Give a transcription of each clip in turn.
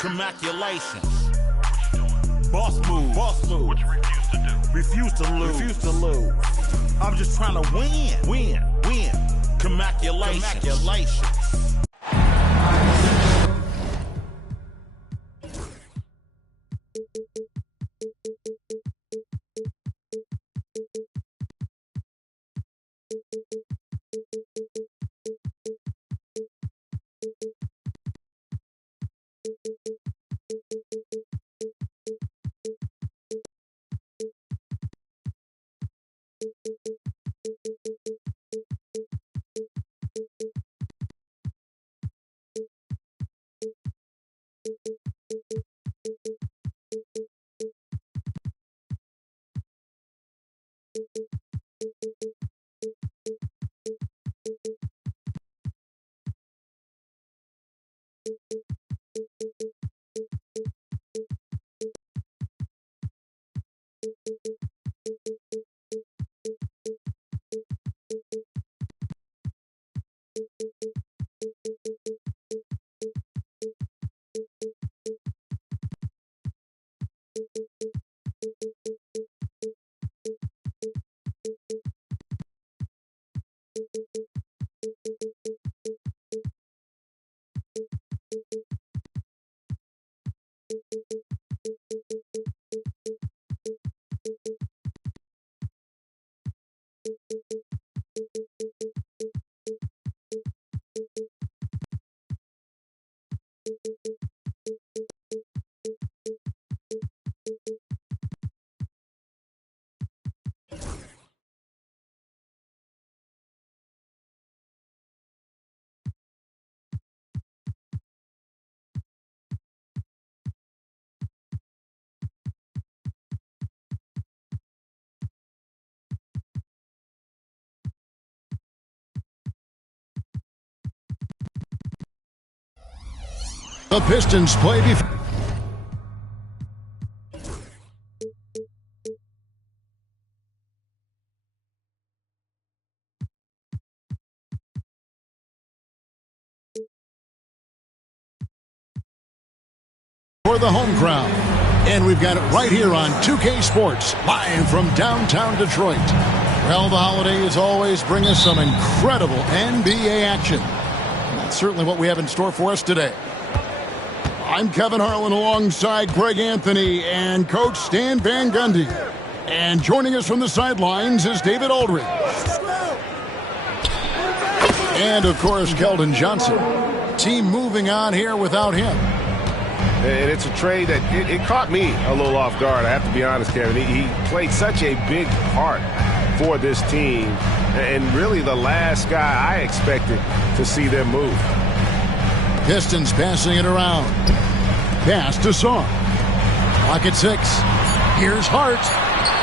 Congratulations. Boss move. What you refuse to do? Refuse to lose. I'm just trying to win. Congratulations. The Pistons play before. For the home crowd. And we've got it right here on 2K Sports, live from downtown Detroit. Well, the holidays always bring us some incredible NBA action. And that's certainly what we have in store for us today. I'm Kevin Harlan alongside Greg Anthony and Coach Stan Van Gundy. And joining us from the sidelines is David Aldridge. And, of course, Keldon Johnson. Team moving on here without him. And it's a trade that it caught me a little off guard, I have to be honest, Kevin. He played such a big part for this team. And really the last guy I expected to see them move. Pistons passing it around. Pass to Song. Clock at 6. Here's Hart.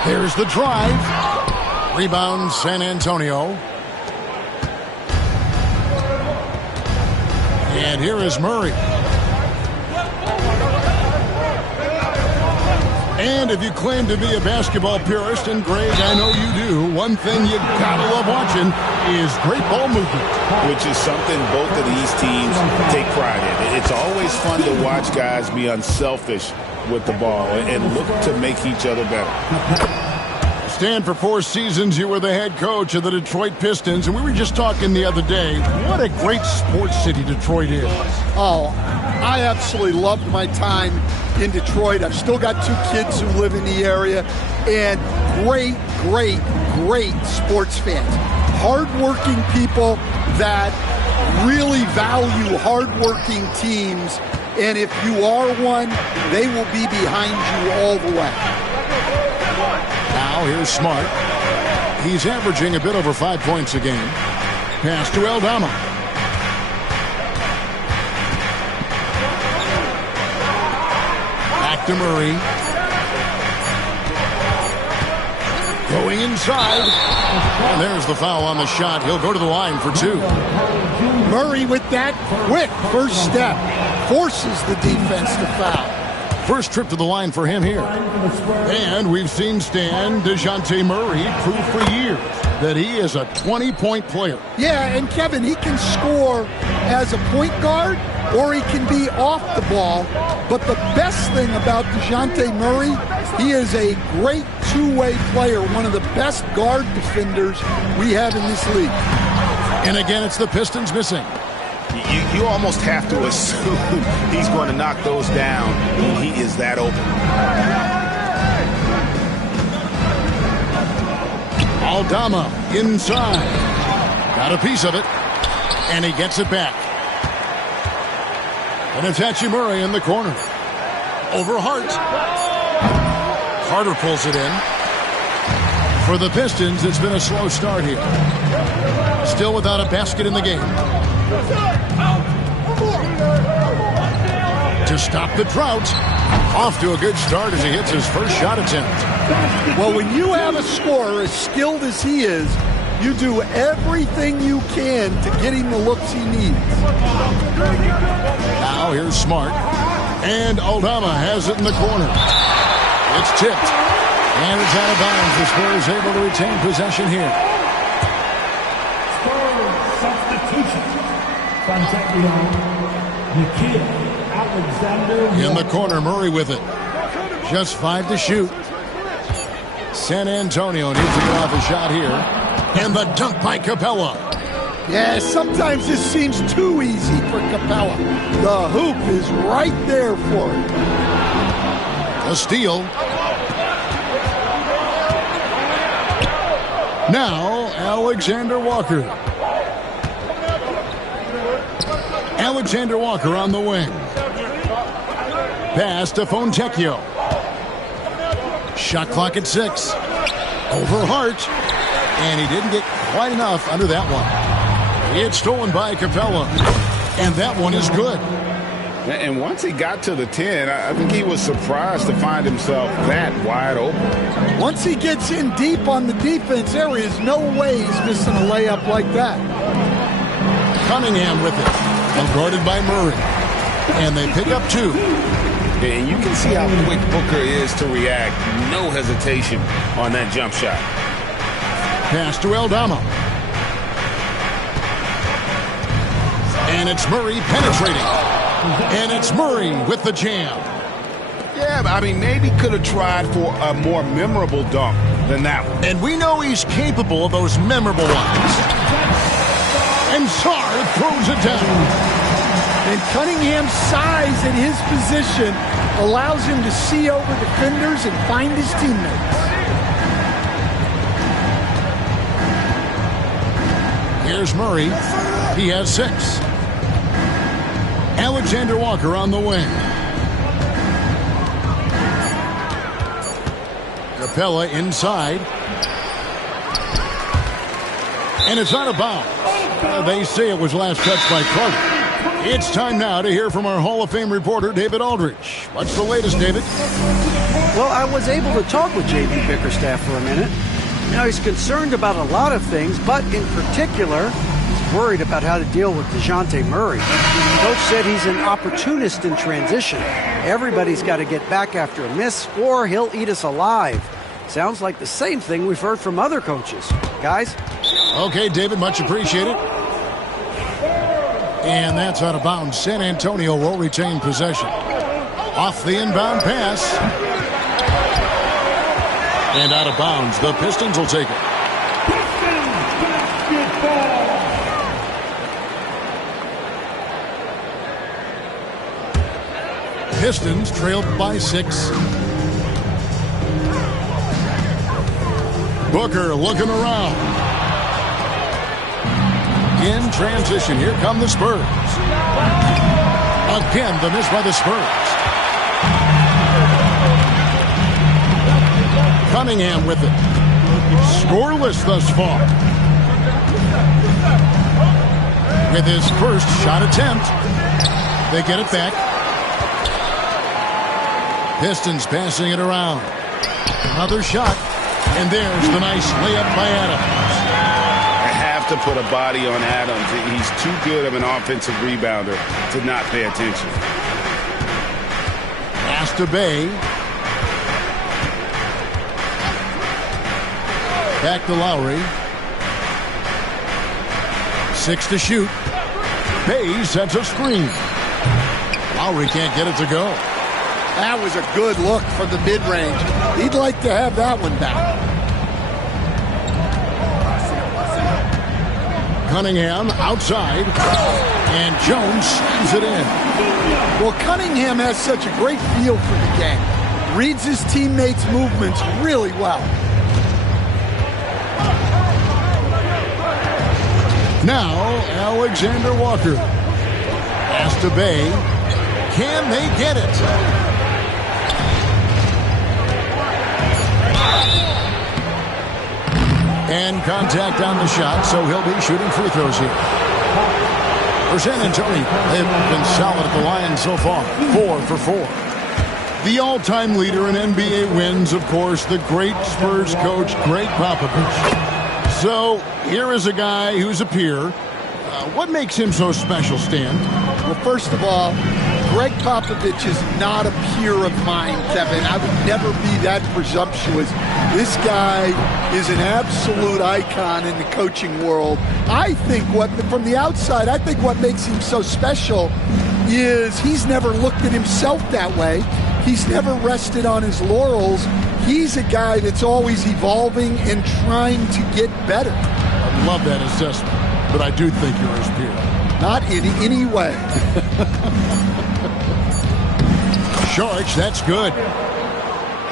There's the drive. Rebound San Antonio. And here is Murray. And if you claim to be a basketball purist, and Greg, I know you do, one thing you gotta love watching is great ball movement. Which is something both of these teams take pride in. It's always fun to watch guys be unselfish with the ball and look to make each other better. Stan, for 4 seasons, you were the head coach of the Detroit Pistons, and we were just talking the other day, what a great sports city Detroit is. Oh, I absolutely loved my time in Detroit. I've still got 2 kids who live in the area, and great sports fans. Hardworking people that really value hardworking teams, and if you are one, they will be behind you all the way. Now here's Smart. He's averaging a bit over 5 points a game. Pass to Aldama. Back to Murray. Going inside. And there's the foul on the shot. He'll go to the line for 2. Murray with that quick first step forces the defense to foul. First trip to the line for him here. And we've seen Stan DeJounte Murray prove for years that he is a 20-point player. Yeah, and Kevin, he can score as a point guard or he can be off the ball. But the best thing about DeJounte Murray, he is a great two-way player, one of the best guard defenders we have in this league. And again, it's the Pistons missing. You almost have to assume he's going to knock those down when he is that open. Aldama inside. Got a piece of it. And he gets it back. And it's Hachimura in the corner. Over Hart. Carter pulls it in. For the Pistons, it's been a slow start here. Still without a basket in the game. To stop the drought. Off to a good start as he hits his first shot attempt. Well, when you have a scorer as skilled as he is, you do everything you can to get him the looks he needs. Now here's Smart. And Aldama has it in the corner. It's tipped. And it's out of bounds. The Spurs able to retain possession here. Spurs substitution. In the corner, Murray with it. Just 5 to shoot. San Antonio needs to get off a shot here. And the dunk by Capella. Yeah, sometimes this seems too easy for Capella. The hoop is right there for him. A steal. Now, Alexander Walker. Alexander Walker on the wing. Pass to Fontecchio. Shot clock at 6. Over Hart. And he didn't get quite enough under that one. It's stolen by Capella. And that one is good. And once he got to the 10, I think he was surprised to find himself that wide open. Once he gets in deep on the defense, there is no way he's missing a layup like that. Cunningham with it. Well guarded by Murray. And they pick up 2. And you can see how quick Booker is to react. No hesitation on that jump shot. Pass to Aldama. And it's Murray penetrating. And it's Murray with the jam. Yeah, I mean, maybe could have tried for a more memorable dunk than that one. And we know he's capable of those memorable ones. And Sarr throws it down. And Cunningham's size at his position allows him to see over defenders and find his teammates. Here's Murray. He has 6. Alexander Walker on the wing. Capella inside. And it's out of bounds. They say it was last touched by Carter. It's time now to hear from our Hall of Fame reporter, David Aldrich. What's the latest, David? Well, I was able to talk with J.B. Bickerstaff for a minute. Now, he's concerned about a lot of things, but in particular, he's worried about how to deal with DeJounte Murray. The coach said he's an opportunist in transition. Everybody's got to get back after a miss, or he'll eat us alive. Sounds like the same thing we've heard from other coaches. Guys? Okay, David, much appreciated. And that's out of bounds. San Antonio will retain possession. Off the inbound pass. And out of bounds. The Pistons will take it. Pistons trailed by 6. Booker looking around. In transition, here come the Spurs. Again, the miss by the Spurs. Cunningham with it. Scoreless thus far. With his first shot attempt, they get it back. Pistons passing it around. Another shot, and there's the nice layup by Adams. To put a body on Adams. He's too good of an offensive rebounder to not pay attention. Pass to Bay. Back to Lowry. 6 to shoot. Bay sets a screen. Lowry can't get it to go. That was a good look from the mid-range. He'd like to have that one back. Cunningham outside, and Jones slams it in. Well, Cunningham has such a great feel for the game. Reads his teammates' movements really well. Now, Alexander Walker. Pass to Bay. Can they get it? And contact on the shot, so he'll be shooting free throws here. For San Antonio, they've been solid at the line so far. 4 for 4. The all-time leader in NBA wins, of course, the great Spurs coach, Greg Popovich. So here is a guy who's a peer. What makes him so special, Stan? Well, first of all, Greg Popovich is not a peer of mine, Kevin. I would never be that presumptuous. This guy is an absolute icon in the coaching world. I think from the outside, I think what makes him so special is he's never looked at himself that way. He's never rested on his laurels. He's a guy that's always evolving and trying to get better. I love that assessment, but I do think you're his peer. Not in any way. George, that's good.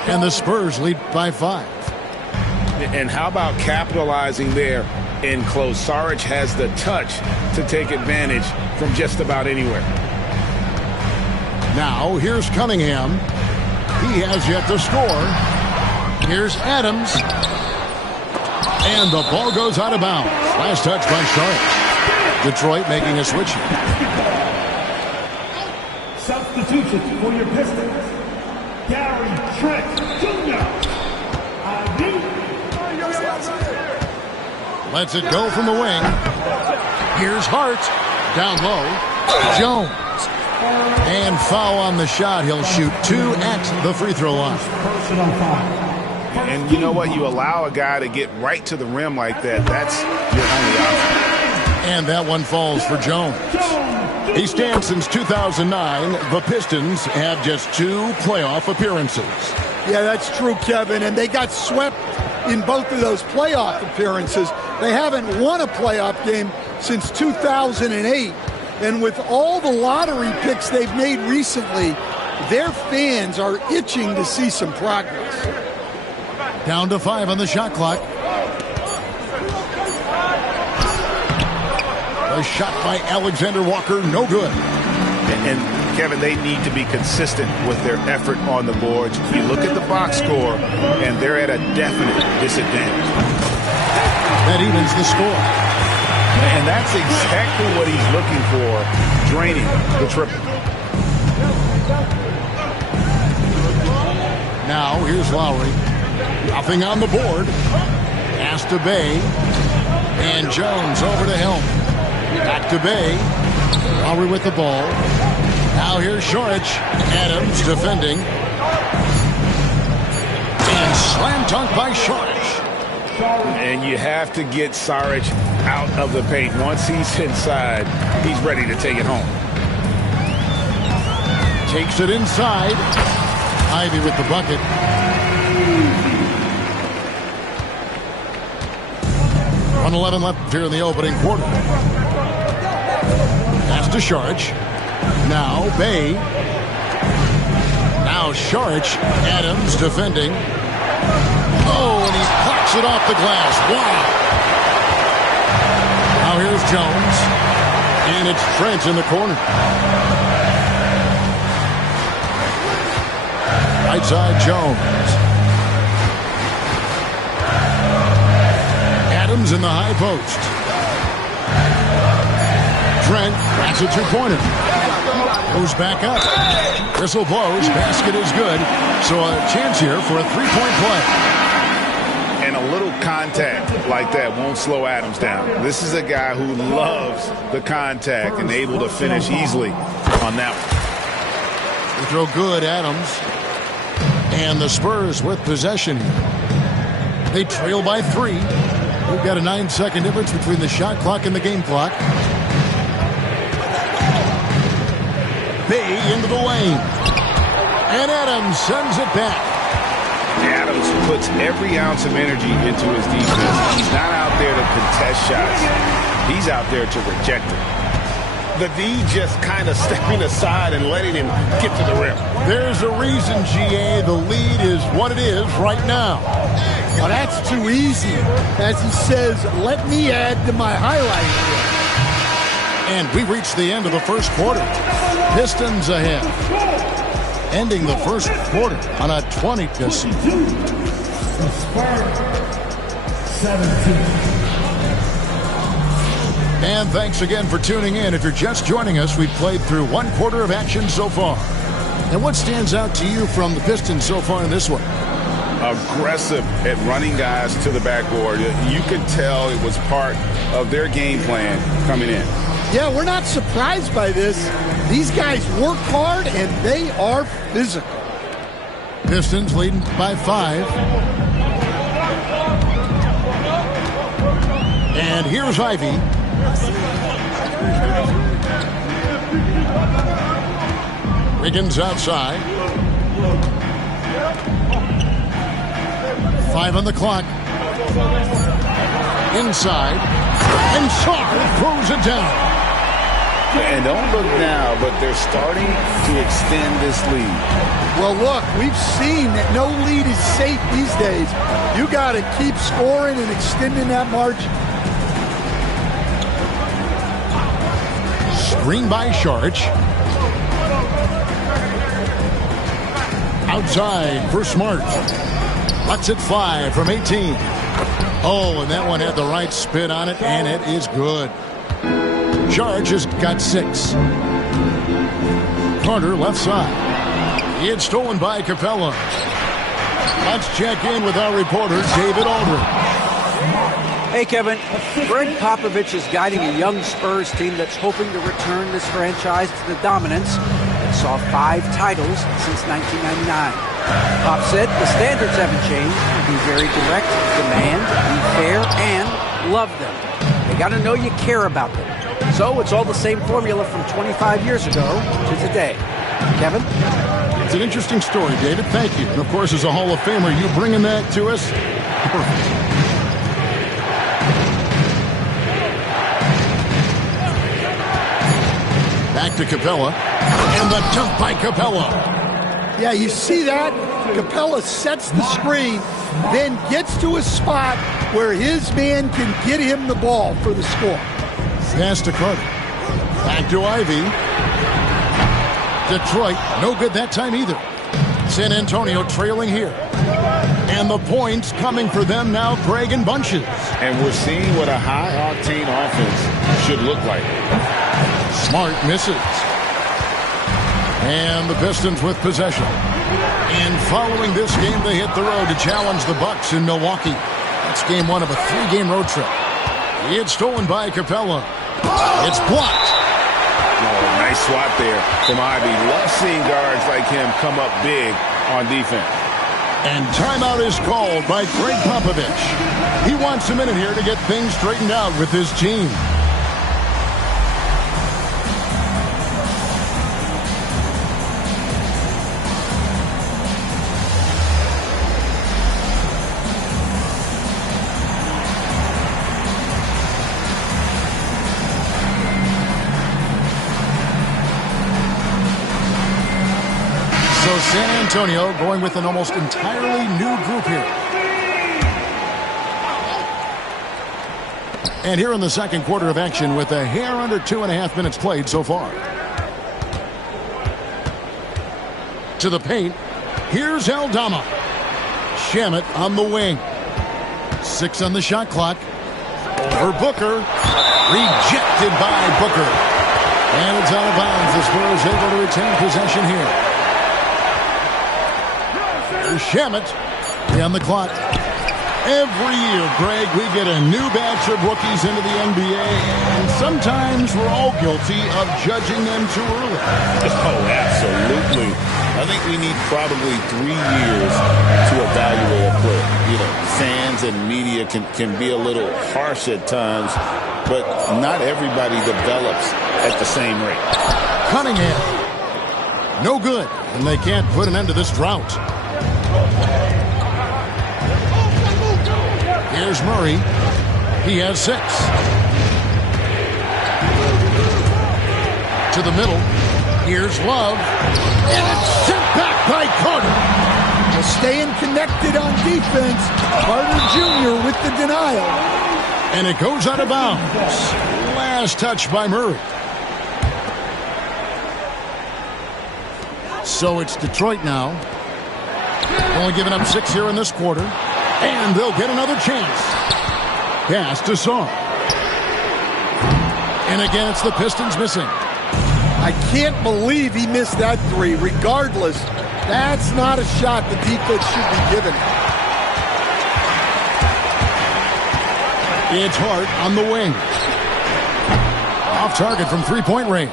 And the Spurs lead by 5. And how about capitalizing there in close? Saric has the touch to take advantage from just about anywhere. Now, here's Cunningham. He has yet to score. Here's Adams. And the ball goes out of bounds. Last touch by Saric. Detroit making a switch. Substitution for your Pistons. Gary Trent Jr. Lets it go from the wing. Here's Hart. Down low. Jones. And foul on the shot. He'll shoot 2 at the free throw line. And you know what? You allow a guy to get right to the rim like that. That's your only option. And that one falls for Jones. He stands since 2009. The Pistons have just 2 playoff appearances. Yeah, that's true, Kevin. And they got swept in both of those playoff appearances. They haven't won a playoff game since 2008. And with all the lottery picks they've made recently, their fans are itching to see some progress. Down to 5 on the shot clock. A shot by Alexander Walker, no good. And Kevin, they need to be consistent with their effort on the boards. You look at the box score, and they're at a definite disadvantage. That evens the score. And that's exactly what he's looking for, draining the triple. Now, here's Lowry. Nothing on the board. Pass to Bay. And Jones over to Helm. Back to Bay. Lowry with the ball. Now here's Saric. Adams defending. And slam dunk by Saric. And you have to get Saric out of the paint. Once he's inside, he's ready to take it home. Takes it inside. Ivy with the bucket. .11 left here in the opening quarter. Pass to Saric. Now Bay. Now Saric. Adams defending. Oh, and he plucks it off the glass. Wow. Now here's Jones. And it's Trent in the corner. Right side Jones. Adams in the high post. Trent cracks a 2-pointer. Goes back up. Whistle blows. Basket is good. So a chance here for a 3-point play. And a little contact like that won't slow Adams down. This is a guy who loves the contact and able to finish easily on that one. They throw good, Adams. And the Spurs with possession here. They trail by 3. We've got a 9-second difference between the shot clock and the game clock. Bay into the lane. And Adams sends it back. Adams puts every ounce of energy into his defense. He's not out there to contest shots. He's out there to reject them. The D just kind of stepping aside and letting him get to the rim. There's a reason, GA, the lead is what it is right now. Well, that's too easy. As he says, let me add to my highlight reel. And we reach the end of the first quarter. Pistons ahead. Ending the first quarter on a 20 Pistons. The Spurs 17. And thanks again for tuning in. If you're just joining us, we've played through one quarter of action so far. And what stands out to you from the Pistons so far in this one? Aggressive at running guys to the backboard. You could tell it was part of their game plan coming in. Yeah, we're not surprised by this. These guys work hard and they are physical. Pistons leading by 5. And here's Ivy. Wiggins outside. 5 on the clock. Inside. And Shaw throws it down. And don't look now, but they're starting to extend this lead. Well, look, we've seen that no lead is safe these days. You got to keep scoring and extending that margin. Screen by Sharch. Outside for Smart. Lets it fly from 18. Oh, and that one had the right spin on it, and it is good. Sharch has got 6. Carter left side. It's stolen by Capella. Let's check in with our reporter, David Aldridge. Hey, Kevin. Greg Popovich is guiding a young Spurs team that's hoping to return this franchise to the dominance that saw 5 titles since 1999. Pop said the standards haven't changed. Be very direct, demand, be fair, and love them. They got to know you care about them. So it's all the same formula from 25 years ago to today. Kevin? It's an interesting story, David. Thank you. And, of course, as a Hall of Famer, you bringing that to us? Perfect. Back to Capella. And the jump by Capella. Yeah, you see that? Capella sets the screen, then gets to a spot where his man can get him the ball for the score. Pass to Carter. Back to Ivy. Detroit, no good that time either. San Antonio trailing here. And the points coming for them now, Greg, in bunches. And we're seeing what a high-octane offense should look like. Smart misses. And the Pistons with possession. And following this game, they hit the road to challenge the Bucks in Milwaukee. That's game 1 of a 3-game road trip. It's stolen by Capella. It's blocked. Oh, nice swat there from Ivy. Love seeing guards like him come up big on defense. And timeout is called by Greg Popovich. He wants a minute here to get things straightened out with his team. So San Antonio going with an almost entirely new group here. And here in the second quarter of action with a hair under 2.5 minutes played so far. To the paint. Here's Aldama. Shamet on the wing. 6 on the shot clock. Over Booker. Rejected by Booker. And it's out of bounds. The Spurs able to retain possession here. Shamet on the clock. Every year, Greg, we get a new batch of rookies into the NBA, and sometimes we're all guilty of judging them too early. Oh, absolutely. I think we need probably 3 years to evaluate a player. You know, fans and media can be a little harsh at times, but not everybody develops at the same rate. Cunningham. No good, and they can't put an end to this drought. Here's Murray. He has 6. To the middle. Here's Love. And it's sent back by Carter. Just staying connected on defense. Carter Jr. with the denial. And it goes out of bounds. Last touch by Murray. So it's Detroit now. Only giving up 6 here in this quarter. And they'll get another chance. Pass to Song. And again, it's the Pistons missing. I can't believe he missed that 3. Regardless, that's not a shot the defense should be giving. It's Hart on the wing. Off target from three-point range.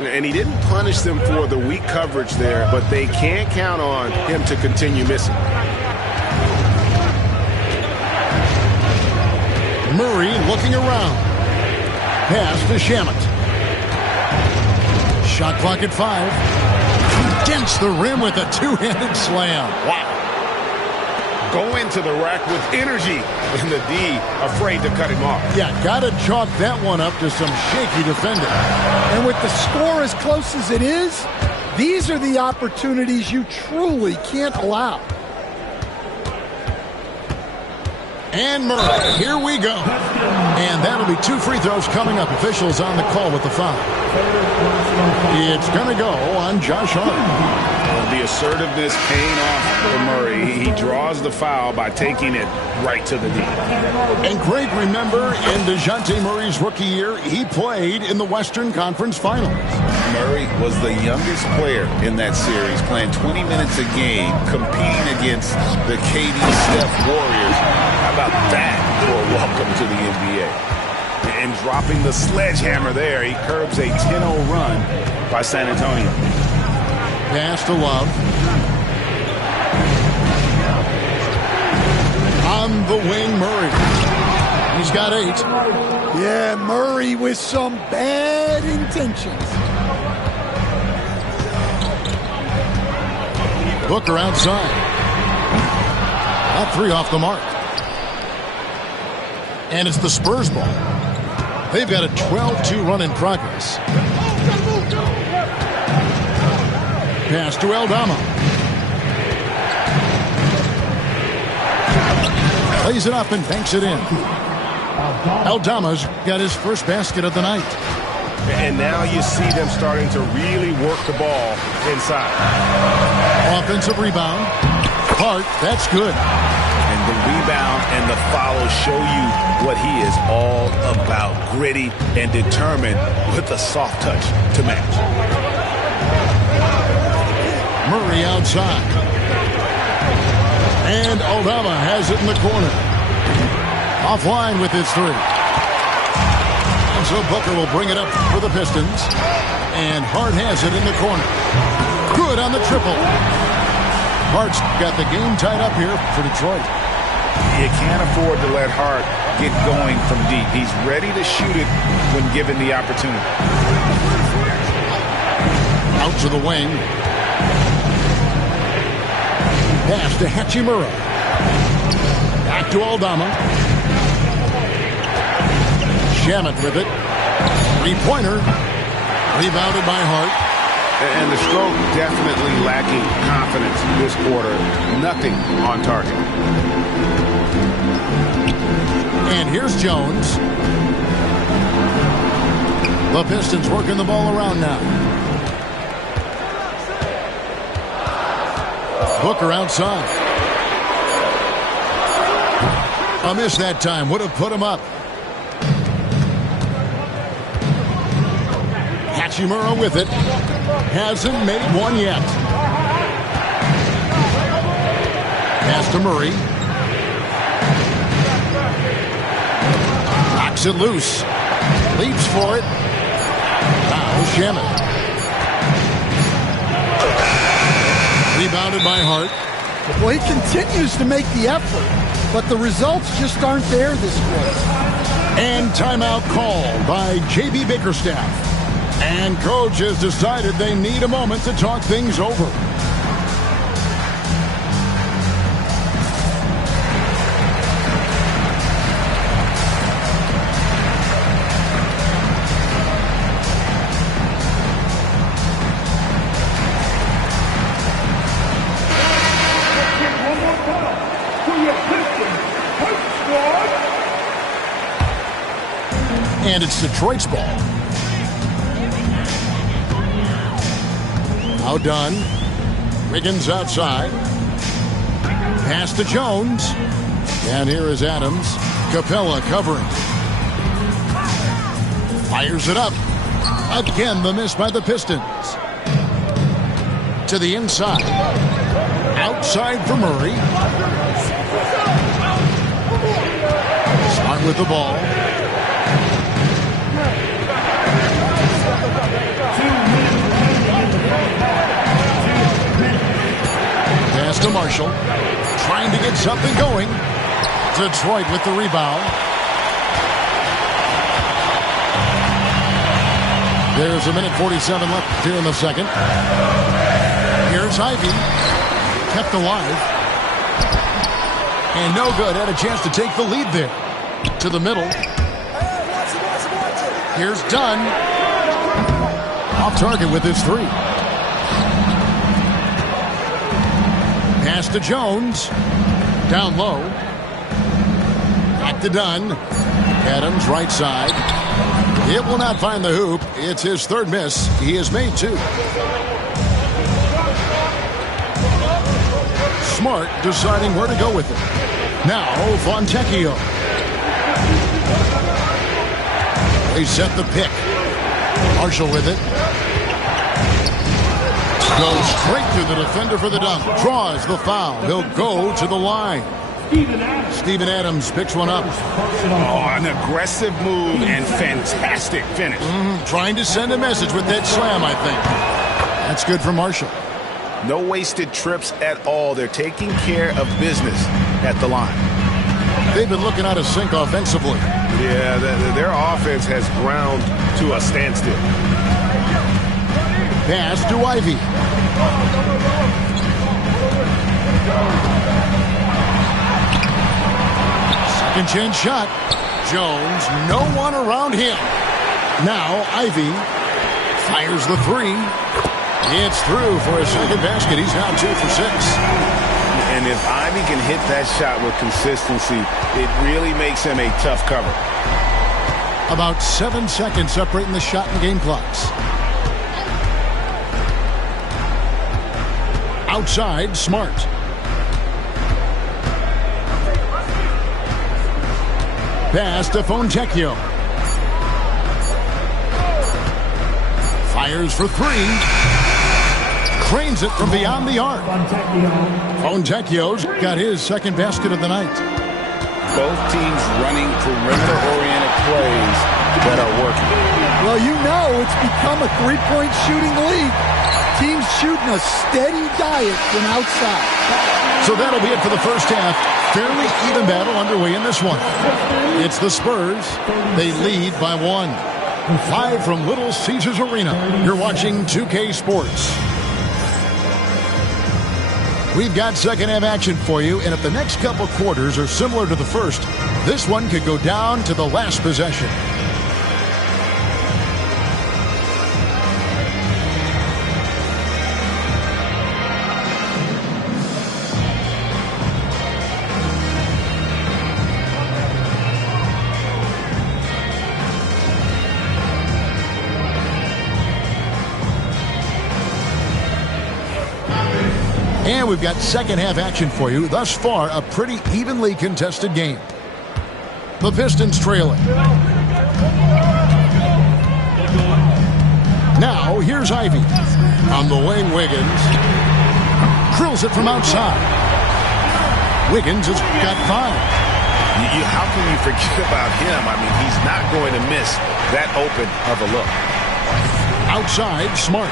And he didn't punish them for the weak coverage there, but they can't count on him to continue missing. Murray looking around. Pass to Shamet. Shot clock at 5. Against the rim with a two-handed slam. Wow. Go into the rack with energy. And the D afraid to cut him off. Yeah, got to chalk that one up to some shaky defending. And with the score as close as it is, these are the opportunities you truly can't allow. And Murray, here we go. And that'll be 2 free throws coming up. Officials on the call with the foul. It's going to go on Josh Hart. The assertiveness paying off for Murray. He draws the foul by taking it right to the D. And Craig, remember, in DeJounte Murray's rookie year, he played in the Western Conference Finals. Murray was the youngest player in that series, playing 20 minutes a game, competing against the KD Steph Warriors. How about that for a welcome to the NBA? And dropping the sledgehammer there, he curbs a 10-0 run by San Antonio. Pass to Love. On the wing, Murray. He's got 8. Yeah, Murray with some bad intentions. Booker outside. That 3 off the mark. And it's the Spurs ball. They've got a 12-2 run in progress. Pass to Aldama. Lays it up and banks it in. Aldama's got his first basket of the night. And now you see them starting to really work the ball inside. Offensive rebound. Hart, that's good. And the rebound and the follow show you what he is all about. Gritty and determined with a soft touch to match. Murray outside. And Aldama has it in the corner. Offline with his 3. And so Booker will bring it up for the Pistons. And Hart has it in the corner. Good on the triple. Hart's got the game tied up here for Detroit. You can't afford to let Hart get going from deep. He's ready to shoot it when given the opportunity. Out to the wing. Pass to Hachimura. Back to Aldama. Shamet with it. 3-pointer. Rebounded by Hart. And the stroke definitely lacking confidence this quarter. Nothing on target. And here's Jones. The Pistons working the ball around now. Booker outside. A miss that time. Would have put him up. Hachimura with it. Hasn't made one yet. Pass to Murray. Kicks it loose. Leaps for it. Now Shaman. Rebounded by Hart. Well, he continues to make the effort, but the results just aren't there this quarter. And timeout called by J.B. Bickerstaff. And coach has decided they need a moment to talk things over. And it's Detroit's ball. Now done. Wiggins outside. Pass to Jones. And here is Adams. Capella covering. Fires it up. Again, the miss by the Pistons. To the inside. Outside for Murray. Smart with the ball. Pass to Marshall. Trying to get something going. Detroit with the rebound. There's a minute 47 left here in the second. Here's Ivy. Kept alive. And no good. Had a chance to take the lead there. To the middle. Here's Dunn. Off target with his three. Pass to Jones. Down low. Back to Dunn. Adams right side. It will not find the hoop. It's his third miss. He has made two. Smart deciding where to go with it. Now Fontecchio. They set the pick. Marshall with it. Goes straight through the defender for the dunk. Draws the foul. He'll go to the line. Steven Adams picks one up. Oh, an aggressive move and fantastic finish. Trying to send a message with that slam, I think. That's good for Marshall. No wasted trips at all. They're taking care of business at the line. They've been looking out of sync offensively. Yeah, their offense has ground to a standstill. Pass to Ivy. Second chance shot. Jones, no one around him. Now Ivy fires the three. It's through for a second basket. He's now 2 for 6. And if Ivy can hit that shot with consistency, it really makes him a tough cover. About 7 seconds separating the shot and game clocks. Outside, Smart. Pass to Fontecchio. Fires for three. Cranes it from beyond the arc. Fontecchio's got his second basket of the night. Both teams running perimeter-oriented plays that are working. Well, you know it's become a three-point shooting league. Teams shooting a steady diet from outside. So that'll be it for the first half. Fairly even battle underway in this one. It's the Spurs. They lead by 1. Live from Little Caesars Arena, you're watching 2K Sports. We've got second half action for you, and if the next couple quarters are similar to the first, this one could go down to the last possession. And we've got second half action for you. Thus far, a pretty evenly contested game. The Pistons trailing. Now, here's Ivy. On the wing, Wiggins. Drills it from outside. Wiggins has got 5. How can you forget about him? I mean, he's not going to miss that open of a look. Outside, Smart.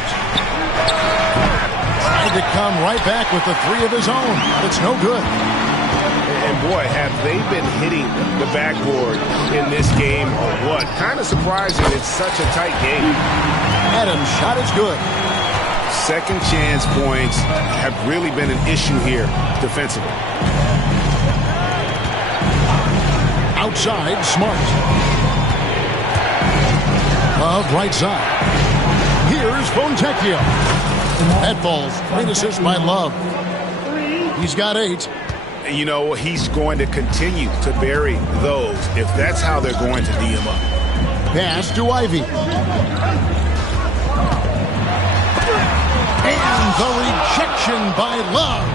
Trying to come right back with the three of his own. It's no good. And boy, have they been hitting the backboard in this game or what? Kind of surprising. It's such a tight game. Adams' shot is good. Second chance points have really been an issue here defensively. Outside, Smart. Love, right side. Here's Fontecchio. That falls. Great assist by Love. He's got 8. You know, he's going to continue to bury those if that's how they're going to D him up. Pass to Ivy. And the rejection by Love.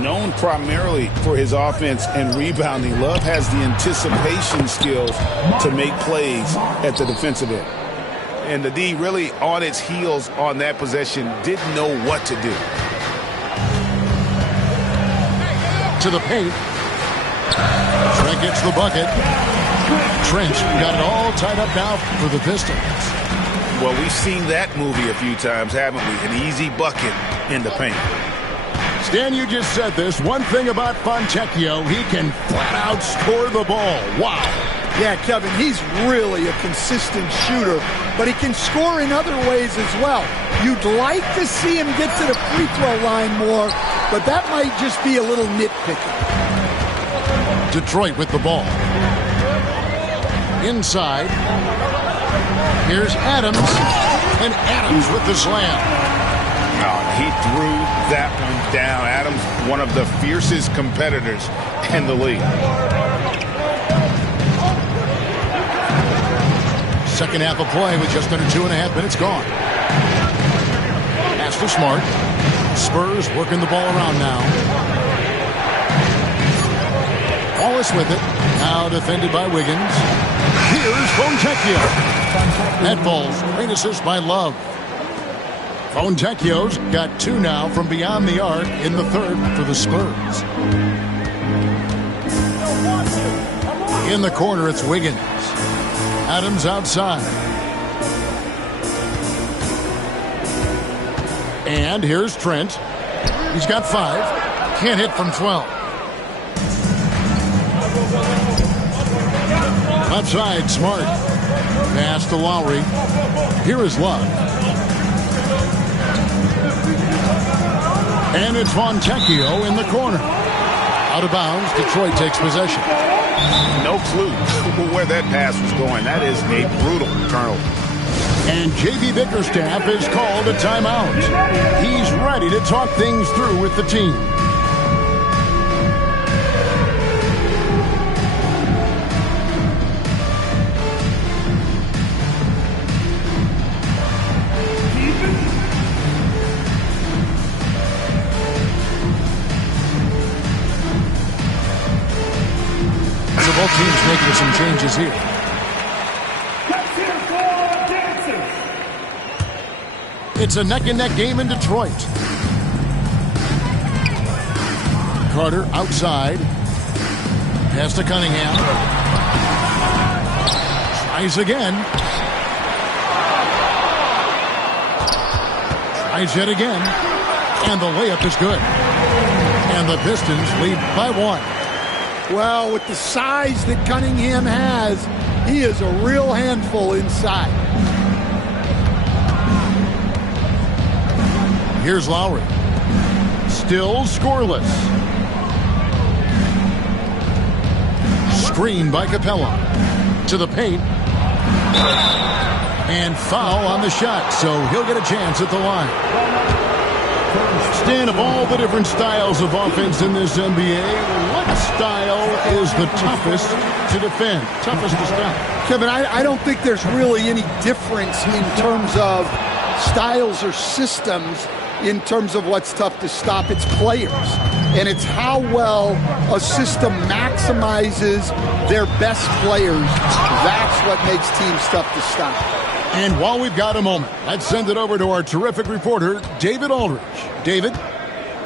Known primarily for his offense and rebounding, Love has the anticipation skills to make plays at the defensive end. And the D really on its heels on that possession, didn't know what to do. To the paint. Trent gets the bucket. Trent got it all tied up now for the Pistons. Well, we've seen that movie a few times, haven't we? An easy bucket in the paint. Stan, you just said this. One thing about Fontecchio, he can flat out score the ball. Wow. Yeah, Kevin, he's really a consistent shooter, but he can score in other ways as well. You'd like to see him get to the free throw line more, but that might just be a little nitpicking. Detroit with the ball. Inside. Here's Adams. And Adams with the slam. He threw that one down. Adams, one of the fiercest competitors in the league. Second half of play with just under 2.5 minutes gone. Pass to Smart. Spurs working the ball around now. Wallace with it. Now defended by Wiggins. Here's Fontecchio. That falls. Great assist by Love. Fontecchio's got 2 now from beyond the arc in the third for the Spurs. In the corner, it's Wiggins. Adams outside. And here's Trent. He's got 5. Can't hit from 12. Outside, Smart. Pass to Lowry. Here is Love. And it's Fontecchio in the corner. Out of bounds, Detroit takes possession. No clue where that pass was going. That is a brutal turnover. And J.B. Bickerstaff is called a timeout. He's ready to talk things through with the team. Both teams making some changes here. It's a neck-and-neck game in Detroit. Carter outside. Pass to Cunningham. Tries again. Tries yet again. And the layup is good. And the Pistons lead by 1. Well, with the size that Cunningham has, he is a real handful inside. Here's Lowry. Still scoreless. Screen by Capella. To the paint. And foul on the shot, so he'll get a chance at the line. Stan, of all the different styles of offense in this NBA, what style is the toughest to defend, toughest to stop? Kevin, I don't think there's really any difference in terms of styles or systems in terms of what's tough to stop. It's players, and it's how well a system maximizes their best players. That's what makes teams tough to stop. And while we've got a moment, let's send it over to our terrific reporter, David Aldridge. David?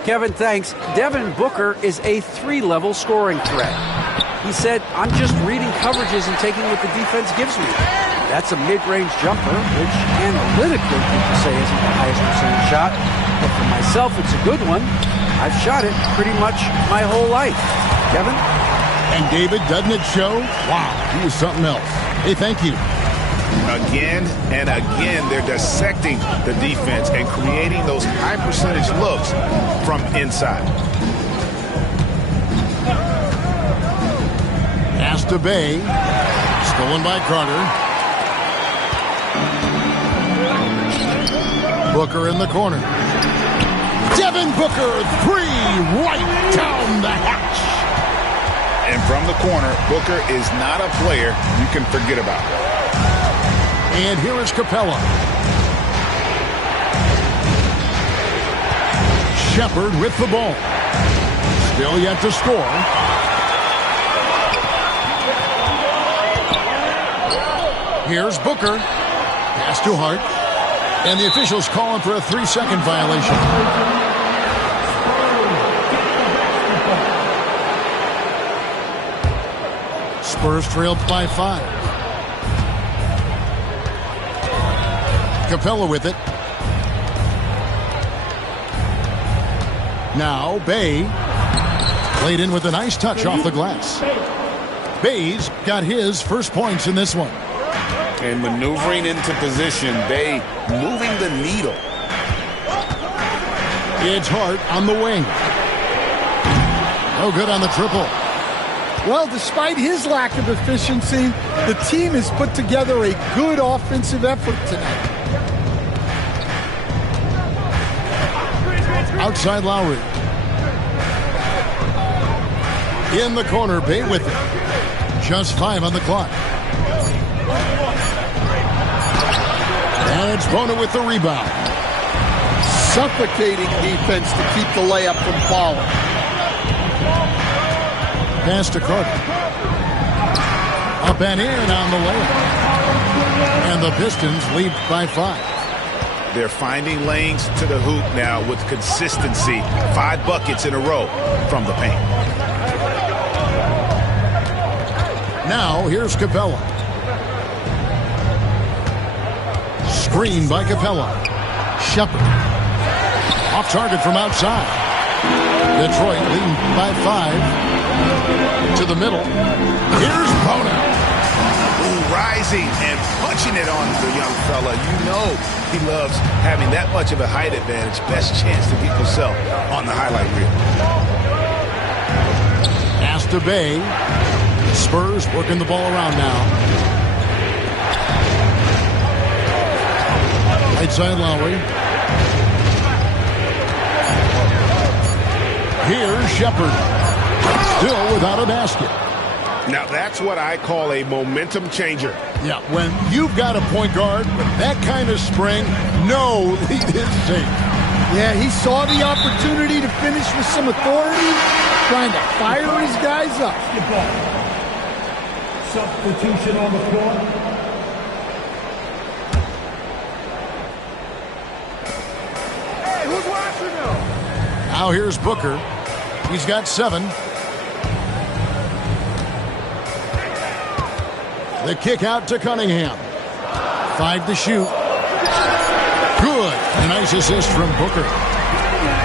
Kevin, thanks. Devin Booker is a 3-level scoring threat. He said, I'm just reading coverages and taking what the defense gives me. That's a mid-range jumper, which analytically people say isn't the highest percentage shot. But for myself, it's a good one. I've shot it pretty much my whole life. Kevin? And David, doesn't it show? Wow, he was something else. Hey, thank you. Again and again, they're dissecting the defense and creating those high percentage looks from inside. Pass to Bay. Stolen by Carter. Booker in the corner. Devin Booker, 3 right down the hatch. And from the corner, Booker is not a player you can forget about. And here is Capella. Shepard with the ball. Still yet to score. Here's Booker. Pass to Hart. And the officials calling for a 3-second violation. Spurs trailed by 5. Capella with it. Now Bay played in with a nice touch off the glass. Bay's got his first points in this one. And maneuvering into position, Bay moving the needle. It's Hart on the wing. No good on the triple. Well, despite his lack of efficiency, the team has put together a good offensive effort tonight. Outside Lowry. In the corner, Bay with it. Just 5 on the clock. And it's Bona with the rebound. Suffocating defense to keep the layup from falling. Pass to Carter. Up and in on the layup. And the Pistons lead by 5. They're finding lanes to the hoop now with consistency. 5 buckets in a row from the paint. Now here's Capella. Screen by Capella. Shepard. Off target from outside. Detroit leading by 5. To the middle. Here's Bona. Rising and punching it on the young fella. You know he loves having that much of a height advantage. Best chance to get yourself on the highlight reel. Pass to Bay. Spurs working the ball around now. Right side Lowry. Here's Shepard. Still without a basket. Now that's what I call a momentum changer. Yeah, when you've got a point guard with that kind of spring, no lead is safe. Yeah, he saw the opportunity to finish with some authority, trying to fire his guys up. Substitution on the floor. Hey, who's watching now? Now here's Booker. He's got 7. The kick out to Cunningham. 5 to shoot. Good. A nice assist from Booker.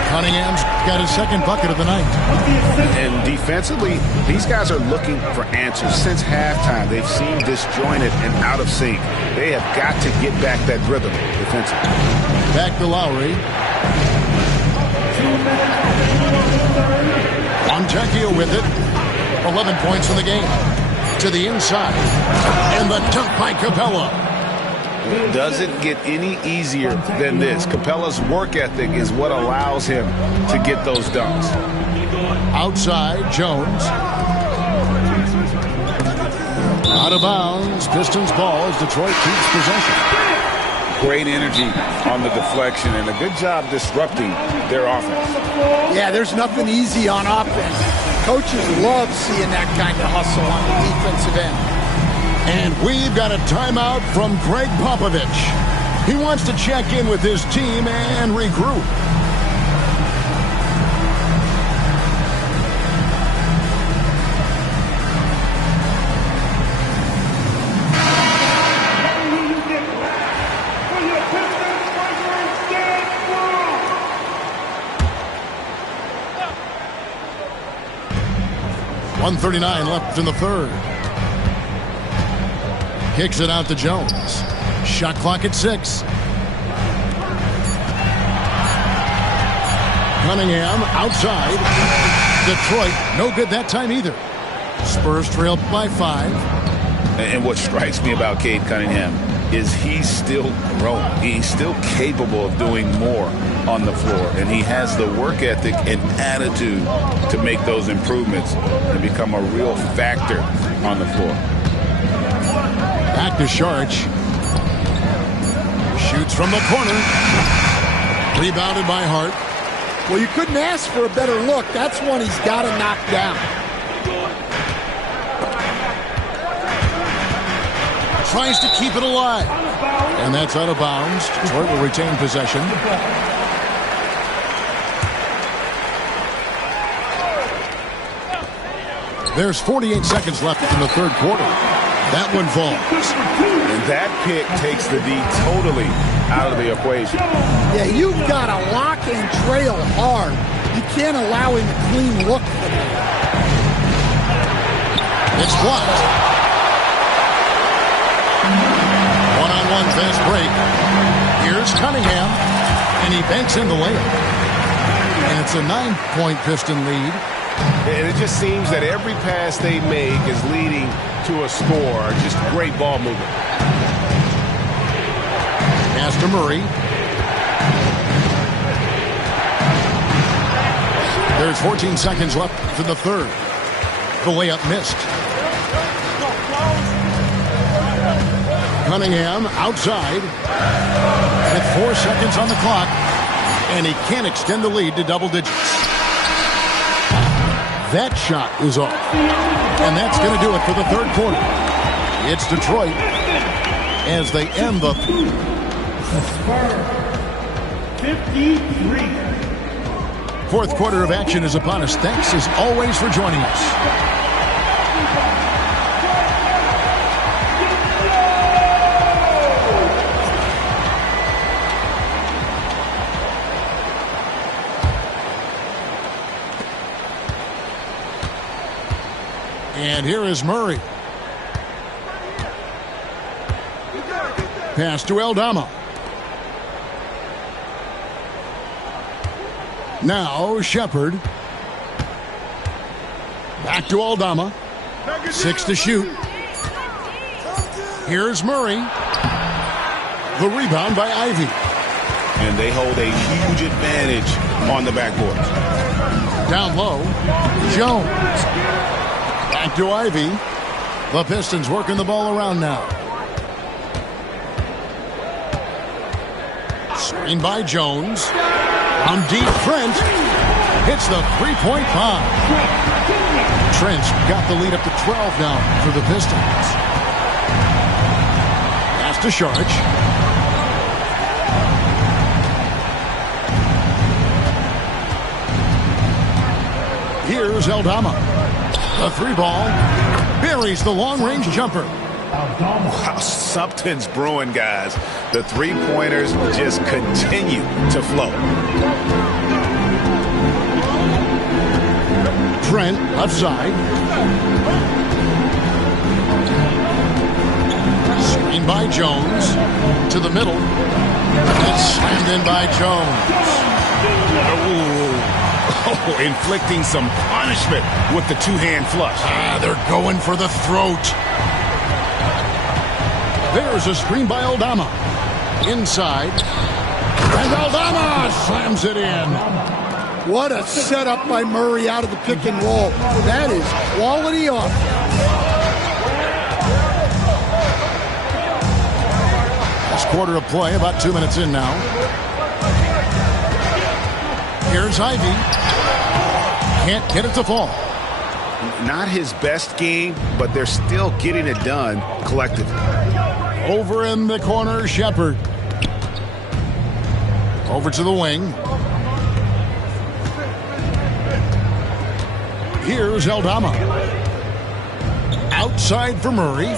Cunningham's got his second bucket of the night. And defensively, these guys are looking for answers. Since halftime, they've seemed disjointed and out of sync. They have got to get back that rhythm defensively. Back to Lowry. Fontecchio with it. 11 points in the game. To the inside. And the dunk by Capella. It doesn't get any easier than this. Capella's work ethic is what allows him to get those dunks. Outside, Jones. Out of bounds. Pistons ball as Detroit keeps possession. Great energy on the deflection and a good job disrupting their offense. Yeah, there's nothing easy on offense. Coaches love seeing that kind of hustle on the defensive end. And we've got a timeout from Greg Popovich. He wants to check in with his team and regroup. 1:39 left in the third. Kicks it out to Jones. Shot clock at 6. Cunningham outside. Detroit, no good that time either. Spurs trailed by 5. And what strikes me about Cade Cunningham is he's still growing. He's still capable of doing more on the floor. And he has the work ethic and attitude to make those improvements and become a real factor on the floor. Back to Sharch. Shoots from the corner. Rebounded by Hart. Well, you couldn't ask for a better look. That's one he's got to knock down. Tries to keep it alive. And that's out of bounds. Detroit will retain possession. There's 48 seconds left in the third quarter. That one falls. And that pick takes the D totally out of the equation. Yeah, you've got to lock and trail hard. You can't allow him a clean look for that. It's blocked. One-on-one fast break. Here's Cunningham. And he banks in the layup. And it's a 9-point Piston lead. And it just seems that every pass they make is leading to a score. Just great ball movement. Pass to Murray. There's 14 seconds left for the third. The layup missed. Cunningham outside with 4 seconds on the clock. And he can't extend the lead to double digits. That shot is off. And that's going to do it for the third quarter. It's Detroit as they end the Spurs 53. fourth quarter of action is upon us. Thanks as always for joining us. And here is Murray. Pass to Aldama. Now Shepard. Back to Aldama. 6 to shoot. Here's Murray. The rebound by Ivy. And they hold a huge advantage on the backboard. Down low, Jones. Back to Ivy. The Pistons working the ball around now. Screen by Jones. From deep, Trent hits the three-point bomb. Trent's got the lead up to 12 now for the Pistons. Pass to Sharch. Here's Aldama. The three ball buries the long-range jumper. Wow, something's brewing, guys. The three-pointers just continue to flow. Trent, left side. Screen by Jones. To the middle. It's slammed in by Jones. Oh, inflicting some punishment with the two-hand flush. They're going for the throat. There's a screen by Aldama. Inside. And Aldama slams it in. What a setup by Murray out of the pick and roll. That is quality offense. Last quarter of play, about 2 minutes in now. Here's Ivy. Can't get it to fall. Not his best game, but they're still getting it done collectively. Over in the corner, Shepard. Over to the wing. Here's Aldama. Outside for Murray.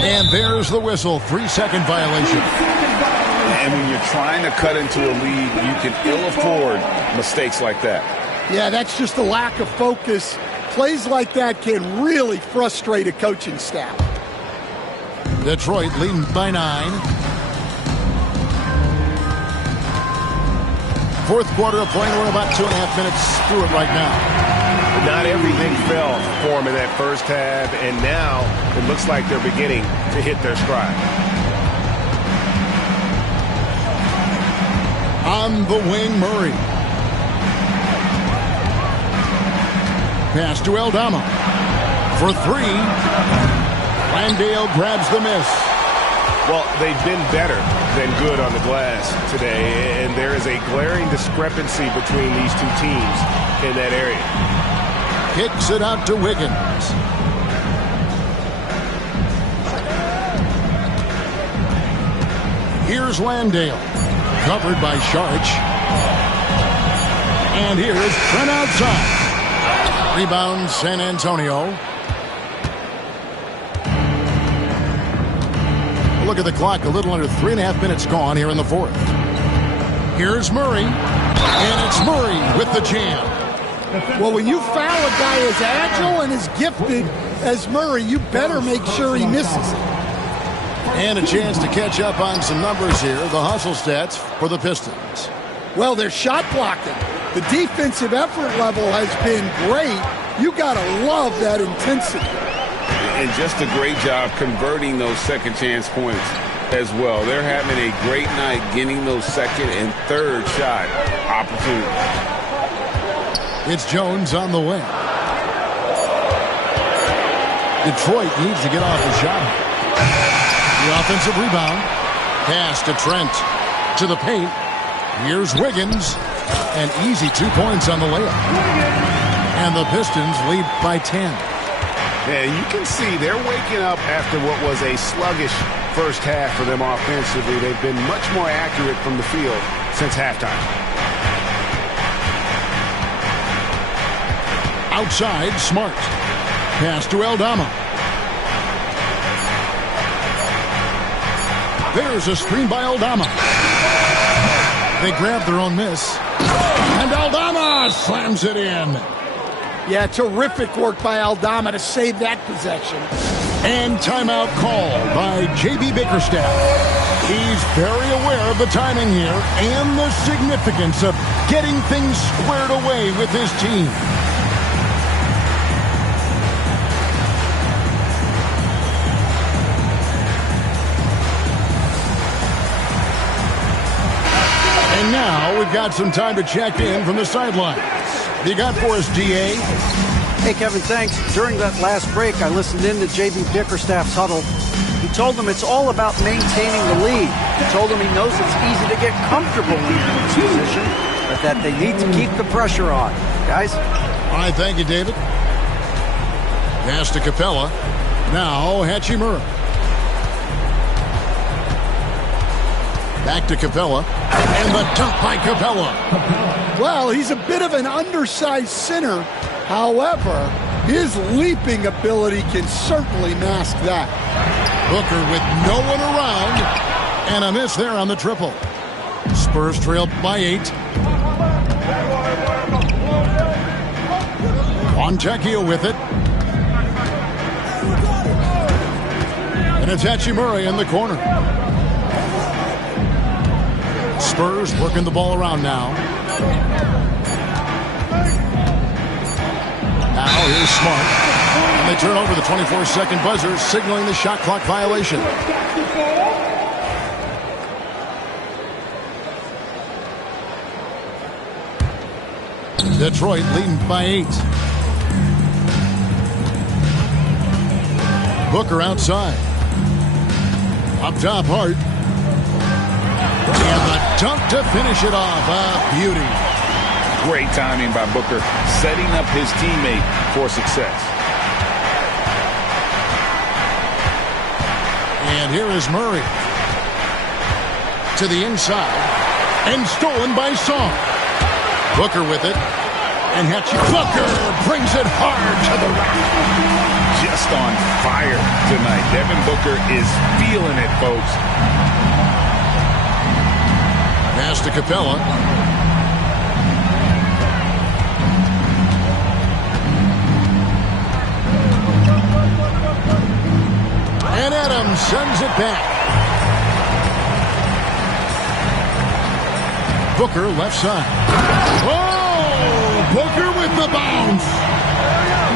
And there's the whistle. 3-second violation. And when you're trying to cut into a lead, you can ill afford mistakes like that. Yeah, that's just a lack of focus plays like that can really frustrate a coaching staff. Detroit leading by 9. Fourth quarter of play. We're about 2.5 minutes through it right now. Not everything fell for them in that first half, and now it looks like they're beginning to hit their stride. On the wing, Murray. Pass to Aldama. For 3. Landale grabs the miss. Well, they've been better than good on the glass today, and there is a glaring discrepancy between these two teams in that area. Kicks it out to Wiggins. Here's Landale. Covered by Sharch. And here's Trent outside. Rebound San Antonio. Look at the clock. A little under 3.5 minutes gone here in the fourth. Here's Murray. And it's Murray with the jam. Well, when you foul a guy as agile and as gifted as Murray, you better make sure he misses it. And a chance to catch up on some numbers here. The hustle stats for the Pistons. Well, they're shot blocking. The defensive effort level has been great. You got to love that intensity. And just a great job converting those second chance points as well. They're having a great night getting those second and third shot opportunities. It's Jones on the wing. Detroit needs to get off the shot. The offensive rebound. Pass to Trent. To the paint. Here's Wiggins. An easy 2 points on the layup. And the Pistons lead by 10. Yeah, you can see they're waking up after what was a sluggish first half for them offensively. They've been much more accurate from the field since halftime. Outside, Smart. Pass to Aldama. There's a screen by Aldama. They grab their own miss. And Aldama slams it in. Yeah, terrific work by Aldama to save that possession. And timeout called by J.B. Bickerstaff. He's very aware of the timing here and the significance of getting things squared away with his team. And now we've got some time to check in from the sidelines. You got for us, DA? Hey, Kevin, thanks. During that last break, I listened in to J.B. Bickerstaff's huddle. He told them it's all about maintaining the lead. He told them he knows it's easy to get comfortable in this position, but that they need to keep the pressure on. Guys? All right, thank you, David. Pass to Capella. Now, Hachimura. Back to Capella. And the dunk by Capella. Well, he's a bit of an undersized center. However, his leaping ability can certainly mask that. Booker with no one around. And a miss there on the triple. Spurs trailed by 8. Fontecchio with it. And it's Hachimura in the corner. Spurs working the ball around now. Now here's Smart. And they turn over the 24-second buzzer, signaling the shot clock violation. Detroit leading by 8. Booker outside. Up top, Hart. And the dunk to finish it off. A beauty. Great timing by Booker, setting up his teammate for success. And here is Murray. To the inside. And stolen by Song. Booker with it. And Booker brings it hard to the rack. Just on fire tonight. Devin Booker is feeling it, folks. Pass to Capella. sends it back. Booker left side. Oh, Booker with the bounce.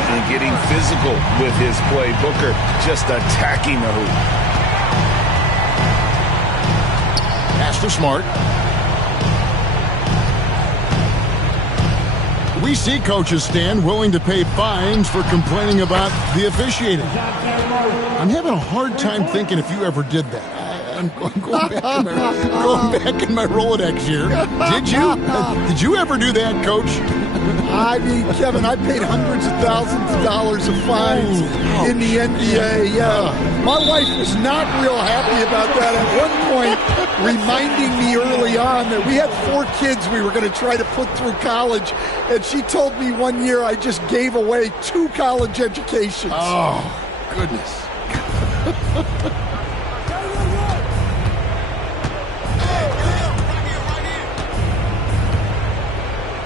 And getting physical with his play. Booker just attacking the hoop. Pass to Smart. We see coaches stand willing to pay fines for complaining about the officiating. I'm having a hard time thinking if you ever did that. I'm going back in my Rolodex here. Did you? Did you ever do that, Coach? I mean, Kevin, I paid hundreds of thousands of dollars of fines in the NBA. My wife was not real happy about that at one point, reminding me early on that we had 4 kids we were going to try to put through college, and she told me one year I just gave away 2 college educations. Oh, goodness.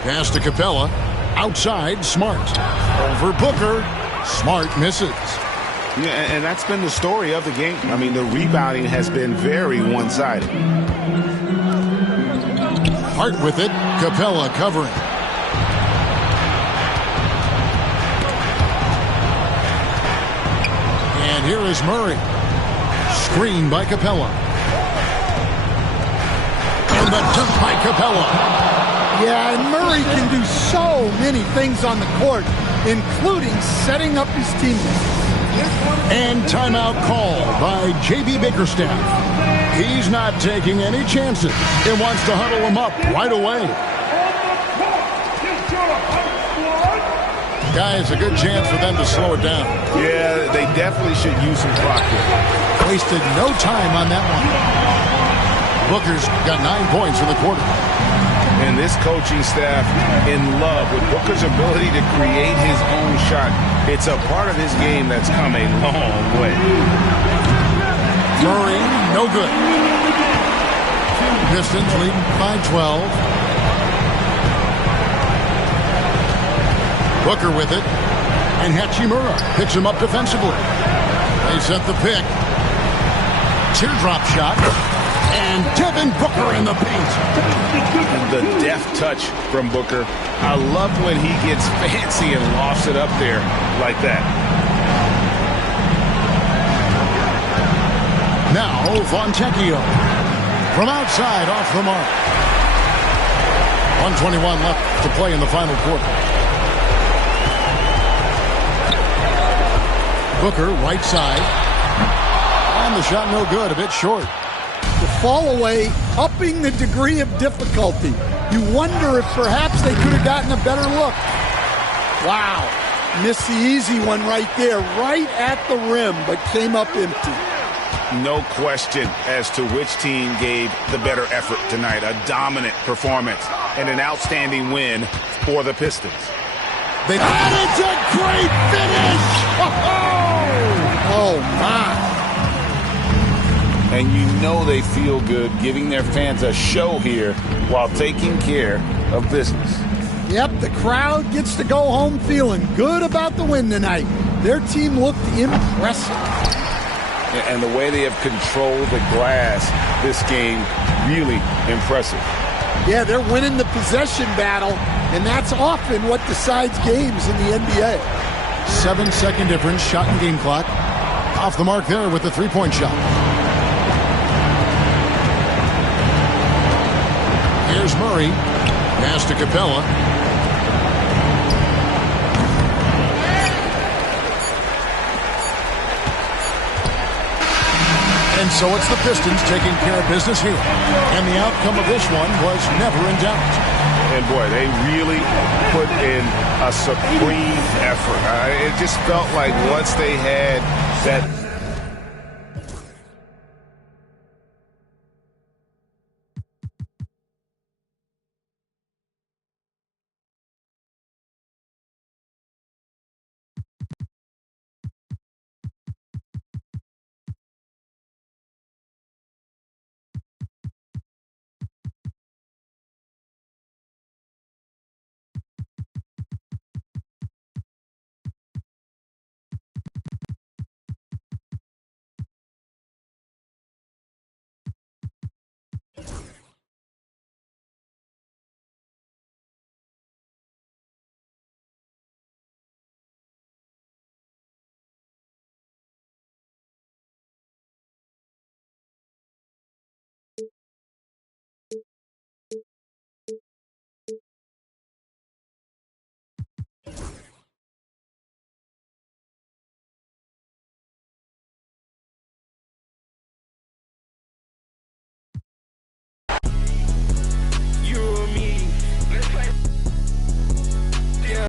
Pass to Capella. Outside, Smart. Over Booker. Smart misses. Yeah, and that's been the story of the game. I mean, the rebounding has been very one-sided. Hart with it. Capella covering. And here is Murray. Screen by Capella. And the dunk by Capella. Yeah, and Murray can do so many things on the court, including setting up his teammates. And timeout call by J.B. Bickerstaff. He's not taking any chances and wants to huddle him up right away. Guys, a good chance for them to slow it down. Yeah, they definitely should use some clock here. Wasted no time on that one. Booker's got 9 points in the quarter. And this coaching staff in love with Booker's ability to create his own shot. It's a part of his game that's come a long way. Murray, no good. Pistons leading by 12. Booker with it. And Hachimura picks him up defensively. They set the pick. Teardrop shot. And Devin Booker in the paint. The deft touch from Booker. I love when he gets fancy and lofts it up there like that. Now, Fontecchio. From outside, off the mark. 1:21 left to play in the final quarter. Booker, right side. And the shot no good, a bit short. The fall away, upping the degree of difficulty. You wonder if perhaps they could have gotten a better look. Wow. Missed the easy one right there, right at the rim, but came up empty. No question as to which team gave the better effort tonight. A dominant performance and an outstanding win for the Pistons. And it's a great finish! Oh, my. And you know they feel good giving their fans a show here while taking care of business. Yep, the crowd gets to go home feeling good about the win tonight. Their team looked impressive. And the way they have controlled the glass this game, really impressive. Yeah, they're winning the possession battle, and that's often what decides games in the NBA. 7-second difference, shot and game clock. Off the mark there with the three-point shot. Here's Murray. Pass to Capella. And so it's the Pistons taking care of business here. And the outcome of this one was never in doubt. And boy, they really put in a supreme effort. It just felt like once they had that